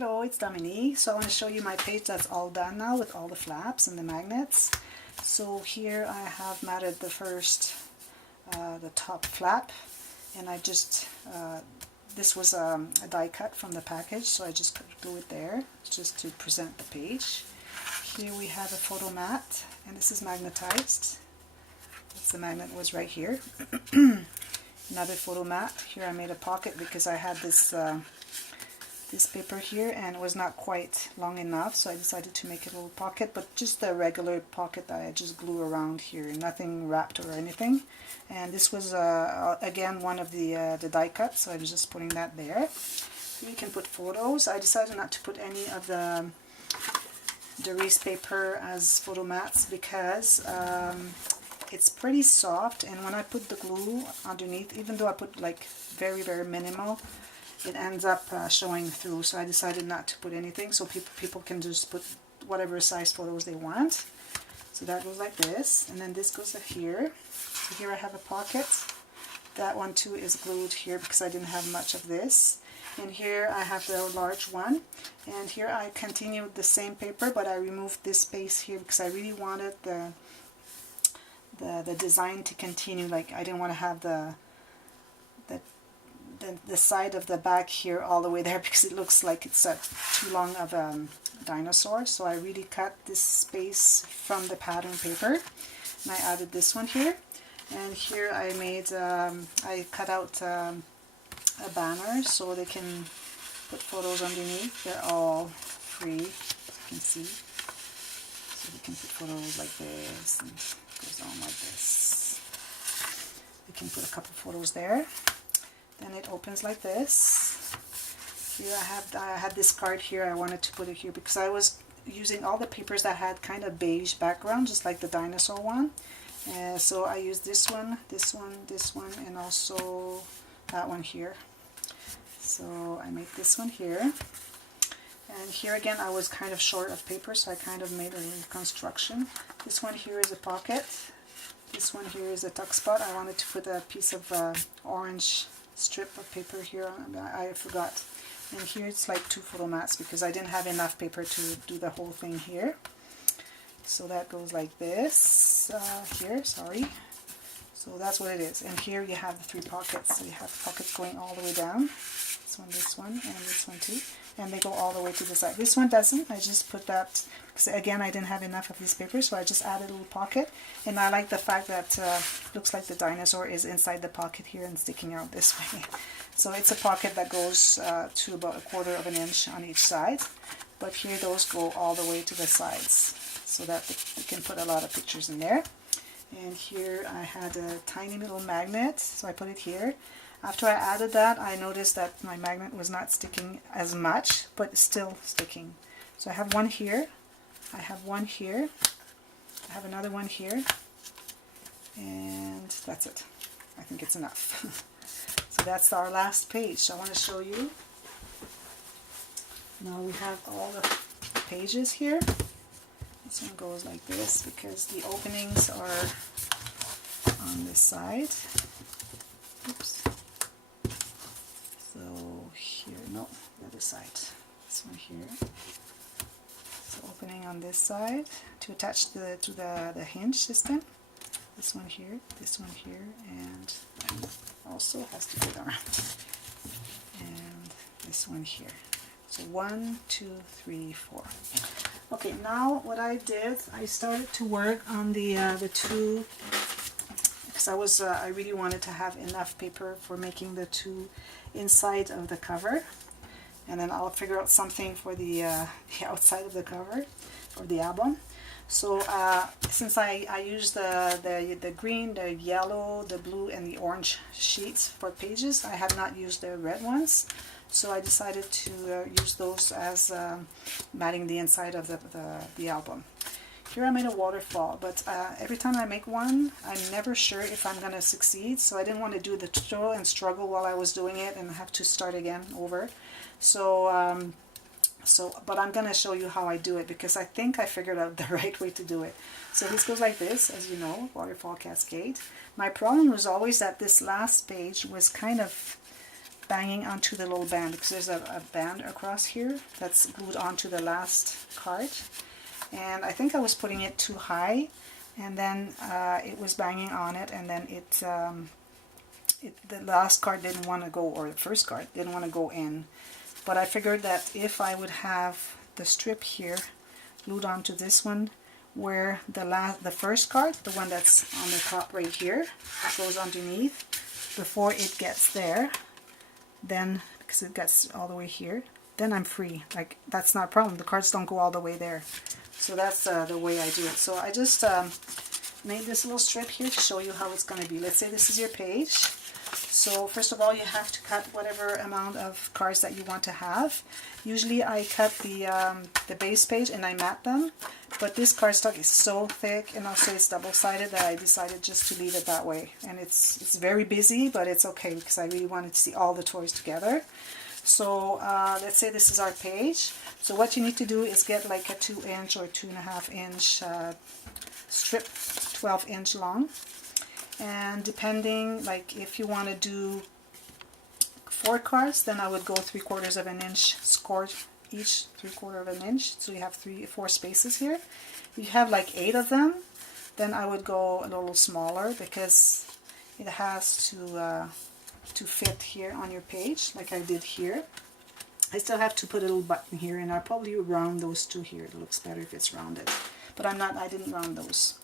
Hello, it's Dominique. So I want to show you my page that's all done now with all the flaps and the magnets. So here I have matted the first, the top flap, and I just, this was a die cut from the package, so I just glue it there just to present the page. Here we have a photo mat, and this is magnetized. That's the magnet was right here. Another photo mat. Here I made a pocket because I had this this paper here and it was not quite long enough, so I decided to make a little pocket, but just a regular pocket that I just glue around here, nothing wrapped or anything. And this was again one of the die cuts, so I was just putting that there. You can put photos. I decided not to put any of the race paper as photo mats because it's pretty soft, and when I put the glue underneath, even though I put like very minimal, it ends up showing through. So I decided not to put anything, so people can just put whatever size photos they want. So that goes like this, and then this goes up here. So here I have a pocket. That one too is glued here because I didn't have much of this. And here I have the large one, and here I continued the same paper, but I removed this space here because I really wanted the design to continue. Like I didn't want to have the side of the back here all the way there because it looks like it's too long of a dinosaur. So I really cut this space from the pattern paper, and I added this one here. And here I made, I cut out a banner so they can put photos underneath. They're all free, as you can see. So you can put photos like this, and it goes on like this. You can put a couple photos there. Then it opens like this. Here I had this card here. I wanted to put it here because I was using all the papers that had kind of beige background, just like the dinosaur one. So I used this one, this one, this one, and also that one here. So I made this one here. And here again I was kind of short of paper, so I kind of made a little construction. This one here is a pocket. This one here is a tuck spot. I wanted to put a piece of orange strip of paper here. I forgot. And here it's like 2 photo mats because I didn't have enough paper to do the whole thing here. So that goes like this here, sorry. So that's what it is. And here you have the 3 pockets. So you have pockets going all the way down. This one, and this one too. And they go all the way to the side. This one doesn't. I just put that because again I didn't have enough of this paper, so I just added a little pocket. And I like the fact that looks like the dinosaur is inside the pocket here and sticking out this way. So it's a pocket that goes to about 1/4 of an inch on each side. But here those go all the way to the sides, so that you can put a lot of pictures in there. And here I had a tiny little magnet, so I put it here. After I added that, I noticed that my magnet was not sticking as much, but still sticking. So I have one here, I have one here, I have another one here, and that's it. I think it's enough. So that's our last page. So I want to show you. Now we have all the pages here. This one goes like this because the openings are on this side. Oops. So here, no, the other side. This one here. So opening on this side to attach to the hinge system. This one here, and also has to fit around. And this one here. So 1, 2, 3, 4. Okay, now what I did, I started to work on the 2, because I really wanted to have enough paper for making the 2 inside of the cover, and then I'll figure out something for the outside of the cover or the album. So since I used the green, the yellow, the blue, and the orange sheets for pages, I have not used the red ones. So I decided to use those as matting the inside of the album. Here I made a waterfall, but every time I make one, I'm never sure if I'm going to succeed, so I didn't want to do the tutorial and struggle while I was doing it and have to start again over. So, but I'm going to show you how I do it because I think I figured out the right way to do it. So this goes like this, as you know, waterfall cascade. My problem was always that this last page was kind of banging onto the little band, because there's a band across here that's glued onto the last card. And I think I was putting it too high, and then it was banging on it, and then the last card didn't want to go, or the first card didn't want to go in. But I figured that if I would have the strip here glued onto this one, where the first card, the one that's on the top right here, goes underneath, before it gets there, then, because it gets all the way here, then I'm free. Like, that's not a problem. The cards don't go all the way there. So that's the way I do it. So I just made this little strip here to show you how it's going to be. Let's say this is your page. So first of all, you have to cut whatever amount of cards that you want to have. Usually I cut the base page and I mat them, but this cardstock is so thick and also it's double-sided that I decided just to leave it that way. And it's very busy, but it's okay because I really wanted to see all the toys together. So let's say this is our page. So what you need to do is get like a 2-inch or 2.5-inch strip, 12-inch long. And depending, like if you want to do 4 cards, then I would go 3/4 of an inch scored each, 3/4 of an inch. So you have 4 spaces here. If you have like 8 of them, then I would go a little smaller, because it has to fit here on your page, like I did here. I still have to put a little button here, and I'll probably round those 2 here. It looks better if it's rounded, but I didn't round those.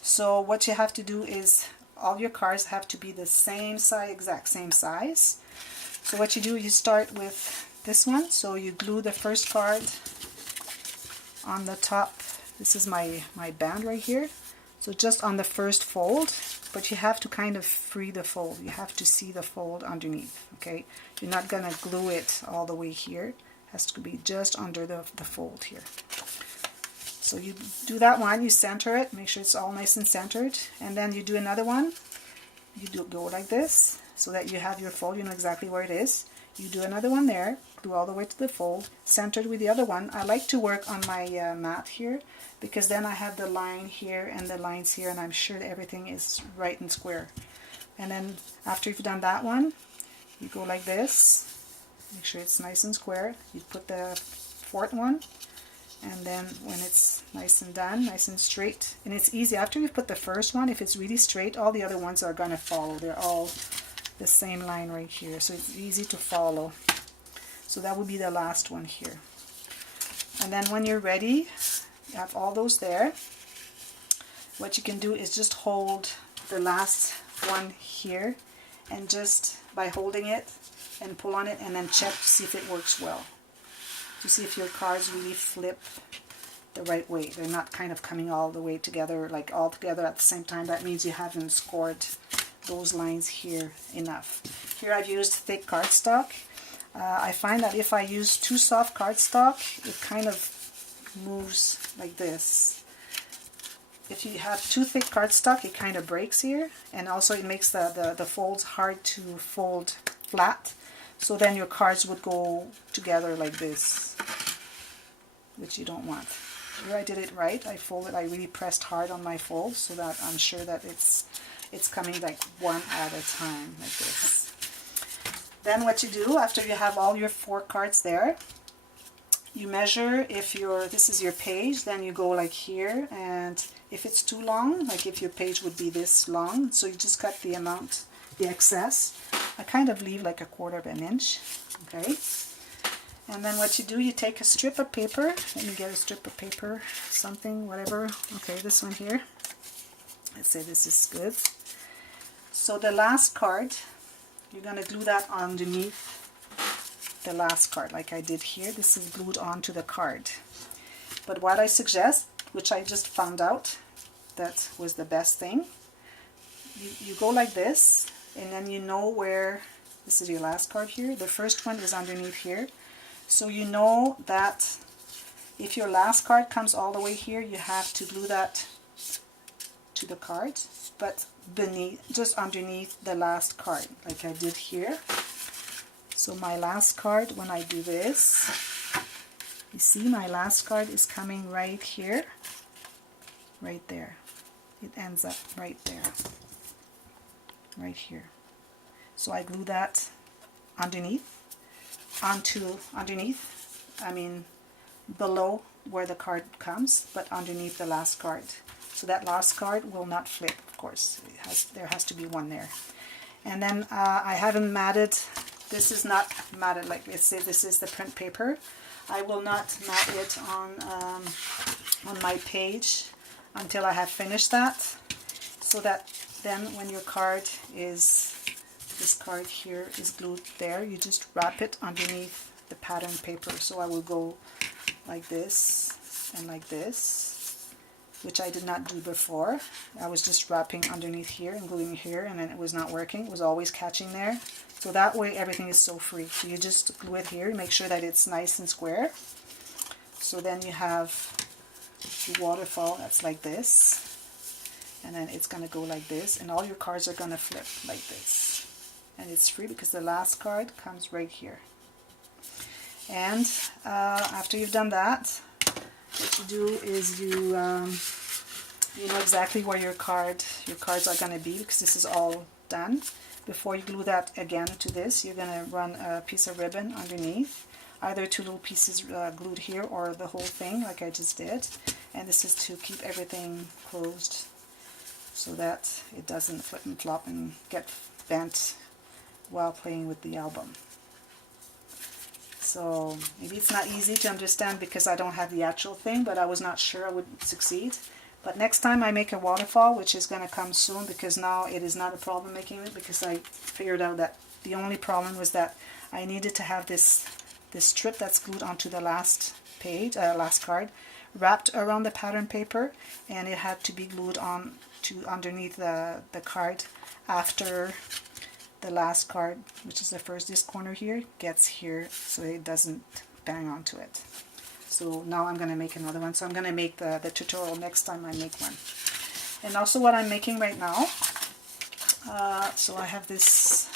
So what you have to do is all your cards have to be the same size, exact same size. So what you do, you start with this one. So you glue the first card on the top. This is my band right here. So just on the first fold, but you have to kind of free the fold. You have to see the fold underneath, okay? You're not gonna glue it all the way here. It has to be just under the fold here. So you do that one, you center it, make sure it's all nice and centered, and then you do another one. You go like this, so that you have your fold, you know exactly where it is. You do another one there, glue all the way to the fold, centered with the other one. I like to work on my mat here, because then I have the line here and the lines here, and I'm sure that everything is right and square. And then after you've done that one, you go like this, make sure it's nice and square. You put the 4th one, and then when it's nice and done, nice and straight, and it's easy. After you put the first one, if it's really straight, all the other ones are going to follow. They're all the same line right here, so it's easy to follow. So that would be the last one here. And then when you're ready, you have all those there. What you can do is just hold the last one here, and just by holding it and pull on it, and then check to see if it works well. To see if your cards really flip the right way. They're not kind of coming all the way together, like all together at the same time. That means you haven't scored those lines here enough. Here I've used thick cardstock. I find that if I use too soft cardstock, it kind of moves like this. If you have too thick cardstock, it kind of breaks here, and also it makes the folds hard to fold flat. So then your cards would go together like this, which you don't want. Here I did it right. I really pressed hard on my fold, so that I'm sure that it's coming like one at a time, like this. Then what you do, after you have all your 4 cards there, you measure. If this is your page, then you go like here, and if it's too long, like if your page would be this long, so you just cut the amount, the excess. I kind of leave like 1/4 of an inch, okay? And then what you do, you take a strip of paper. Let me get a strip of paper, something, whatever. Okay, this one here. Let's say this is good. So the last card, you're going to glue that underneath the last card, like I did here. This is glued onto the card. But what I suggest, which I just found out that was the best thing, you go like this, and then you know where, this is your last card here, the first one is underneath here. So you know that if your last card comes all the way here, you have to glue that to the card, but beneath, just underneath the last card, like I did here. So my last card, when I do this, you see my last card is coming right here, right there. It ends up right there. Right here. So I glue that underneath, I mean below where the card comes, but underneath the last card. So that last card will not flip, of course. There has to be one there. And then I haven't matted. This is not matted like this. This is the print paper. I will not mat it on my page until I have finished that, so that then when your card is, this card here is glued there, you just wrap it underneath the pattern paper. So I will go like this and like this, which I did not do before. I was just wrapping underneath here and gluing here, and then it was not working. It was always catching there. So that way everything is so free. So you just glue it here, make sure that it's nice and square. So then you have the waterfall that's like this, and then it's going to go like this, and all your cards are going to flip like this. And it's free because the last card comes right here. And after you've done that, what you do is you know exactly where your cards are going to be, because this is all done. Before you glue that again to this, you're going to run a piece of ribbon underneath, either 2 little pieces glued here or the whole thing like I just did. And this is to keep everything closed so that it doesn't flip and flop and get bent while playing with the album. So maybe it's not easy to understand because I don't have the actual thing, but I was not sure I would succeed. But next time I make a waterfall, which is going to come soon, because now it is not a problem making it, because I figured out that the only problem was that I needed to have this strip that's glued onto the last page, last card, wrapped around the pattern paper, and it had to be glued on to underneath the card after the last card, which is the first, this corner here, gets here, so it doesn't bang onto it. So now I'm going to make another one. So I'm going to make the tutorial next time I make one. And also what I'm making right now, so I have this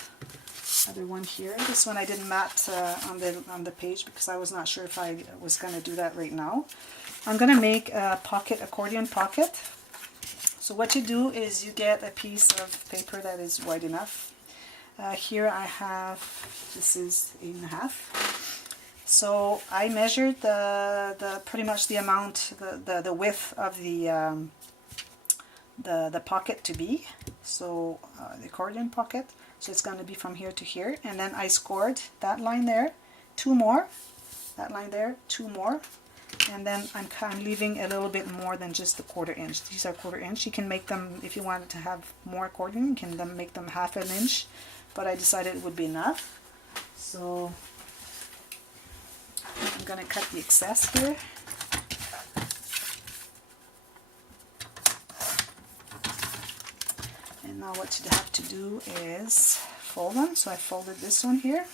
other one here. This one I didn't mat on the page because I was not sure if I was going to do that right now. I'm going to make a pocket, accordion pocket. So what you do is you get a piece of paper that is wide enough. Here I have, this is 8.5. So I measured the pretty much the amount, the width of the pocket to be. So the accordion pocket. So it's going to be from here to here, and then I scored that line there, 2 more, that line there, 2 more, and then I'm leaving a little bit more than just the 1/4 inch. These are 1/4 inch. You can make them, if you wanted to have more accordion, you can then make them 1/2 inch, but I decided it would be enough. So I'm going to cut the excess here. And now what you have to do is fold them. So I folded this one here.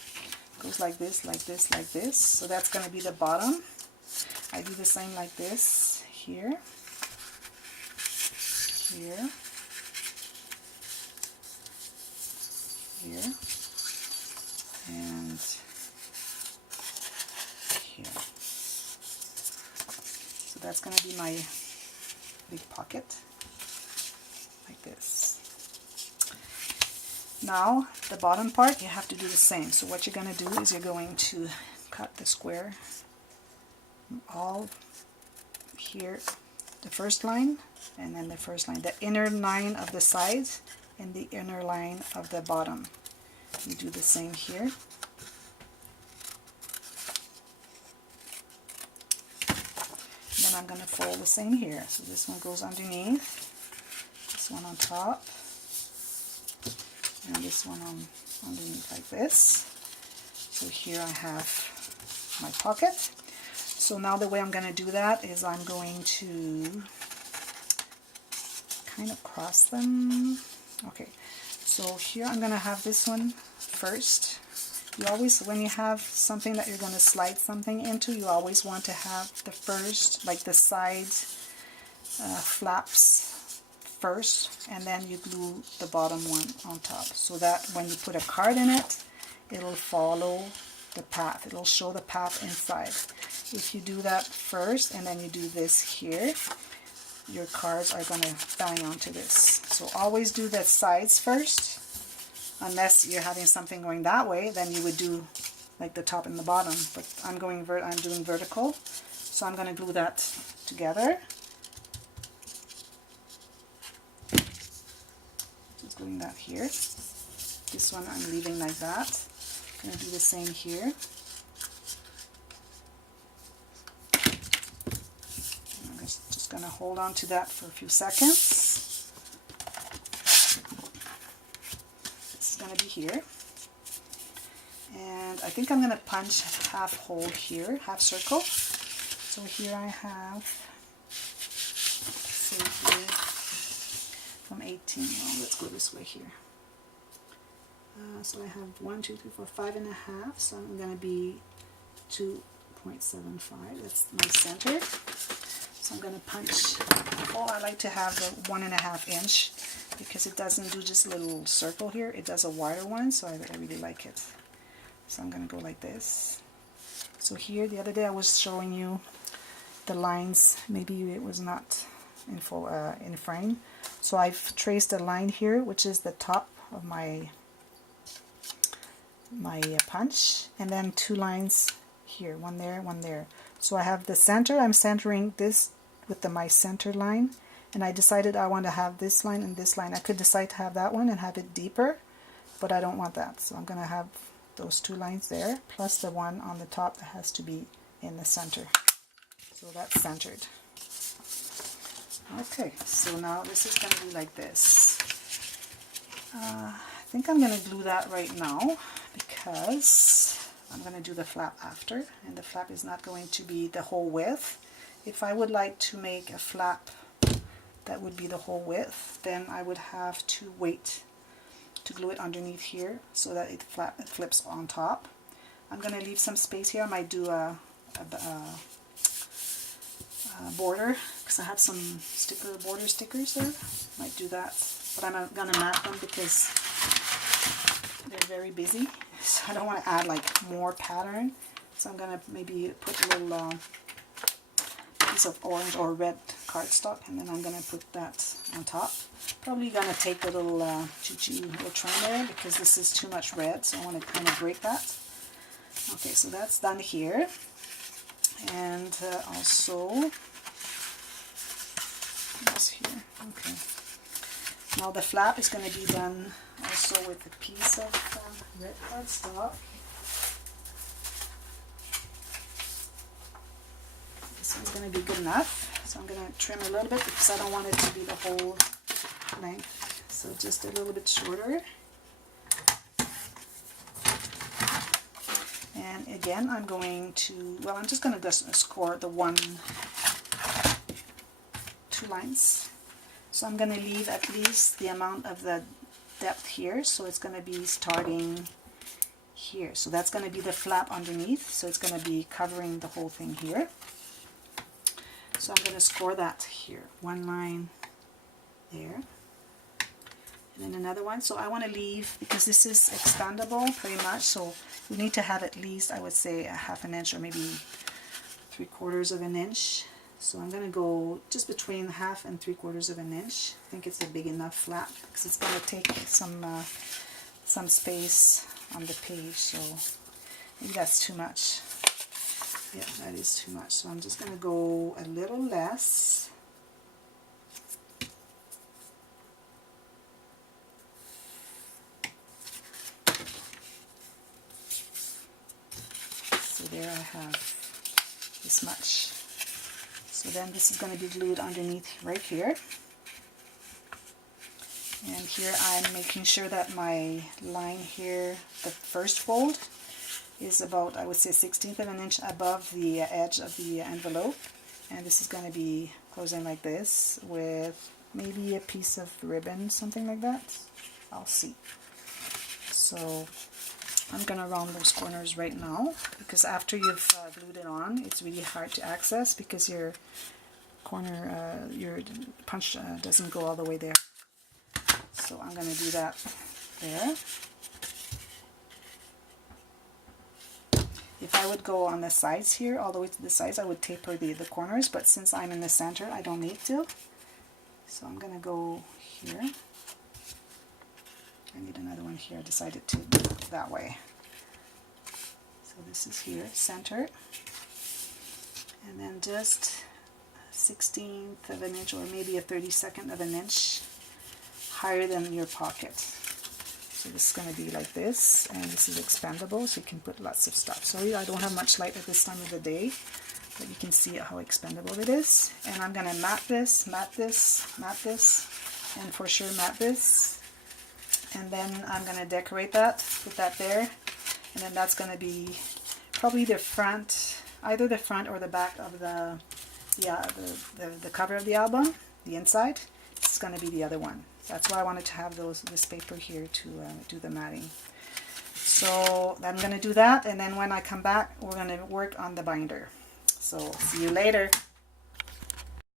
It goes like this, like this, like this. So that's going to be the bottom. I do the same like this here, here, here, and here. So that's going to be my big pocket, like this. Now the bottom part, you have to do the same. So what you're going to do is you're going to cut the square all here, the first line, and then the first line, the inner line of the sides and the inner line of the bottom. You do the same here. And then I'm going to fold the same here. So this one goes underneath, this one on top, and this one on underneath like this. So here I have my pocket. So now the way I'm going to do that is I'm going to kind of cross them. Okay, so here I'm going to have this one first. You always, when you have something that you're going to slide something into, you always want to have the first, like the side flaps first, and then you glue the bottom one on top, so that when you put a card in it, it'll follow the path. It'll show the path inside. If you do that first and then you do this here, your cards are going to bang onto this. So always do the sides first, Unless you're having something going that way, then you would do like the top and the bottom. But I'm doing vertical, so I'm going to glue that together. Just gluing that here. This one I'm leaving like that. I'm going to do the same here. I'm just going to hold on to that for a few seconds. This is going to be here. And I think I'm going to punch half hole here, half circle. So here I have, say here, from 18, well, let's go this way here. So I have 1, 2, 3, 4, 5.5, so I'm going to be 2.75, that's my center. So I'm going to punch, I like to have a 1.5 inch because it doesn't do just a little circle here, it does a wider one, so I really like it. So I'm going to go like this. So here, the other day I was showing you the lines, maybe it was not in full in frame. So I've traced a line here, which is the top of my punch, and then 2 lines here, one there, one there. So I have the center, I'm centering this with my center line, and I decided I want to have this line and this line. I could decide to have that one and have it deeper, but I don't want that. So I'm going to have those 2 lines there, plus the one on the top that has to be in the center. So that's centered. Okay, so now this is going to be like this. I think I'm going to glue that right now because I'm going to do the flap after, and the flap is not going to be the whole width. If I would like to make a flap that would be the whole width, then I would have to wait to glue it underneath here so that it flips on top. I'm going to leave some space here. I might do a border because I have some border stickers there. Might do that, but I'm going to mat them because they're very busy, so I don't want to add like more pattern. So I'm going to maybe put a little piece of orange or red cardstock, and then I'm going to put that on top. Probably going to take a little little trim there because this is too much red, so I want to kind of break that. Okay, so that's done here. And also this here. Okay. Now the flap is going to be done also with a piece of red cardstock. This one's going to be good enough, so I'm going to trim a little bit because I don't want it to be the whole length, so just a little bit shorter. And again, I'm going to, well, I'm just going to just score the 2 lines. So I'm going to leave at least the amount of the depth here, so it's going to be starting here. So that's going to be the flap underneath, so it's going to be covering the whole thing here. So I'm going to score that here. 1 line there. And then another one. So I want to leave, because this is expandable pretty much, so you need to have at least, I would say, a 1/2 inch or maybe 3/4 inch. So I'm going to go just between 1/2 and 3/4 inch. I think it's a big enough flap because it's going to take some space on the page, so maybe that's too much. Yeah, that is too much. So I'm just going to go a little less. So there I have this much. So then this is going to be glued underneath right here. And here I'm making sure that my line here, the first fold, is about, I would say, 1/16 of an inch above the edge of the envelope. And this is going to be closing like this with maybe a piece of ribbon, something like that. I'll see. So I'm going to round those corners right now, because after you've glued it on, it's really hard to access because your corner, your punch doesn't go all the way there. So I'm going to do that there. If I would go on the sides here, all the way to the sides, I would taper the corners, but since I'm in the center, I don't need to. So I'm going to go here. I need another one here. I decided to do it that way. So this is here, center. And then just 1/16 of an inch or maybe a 32nd of an inch higher than your pocket. So this is going to be like this, and this is expandable, so you can put lots of stuff. Sorry, I don't have much light at this time of the day, but you can see how expandable it is. And I'm going to mat this, mat this, mat this, and for sure mat this. And then I'm going to decorate that, put that there, and then that's going to be probably the front, either the front or the back of the cover of the album, the inside. It's going to be the other one. That's why I wanted to have this paper here to do the matting. So I'm going to do that, and then when I come back, we're going to work on the binder. So see you later.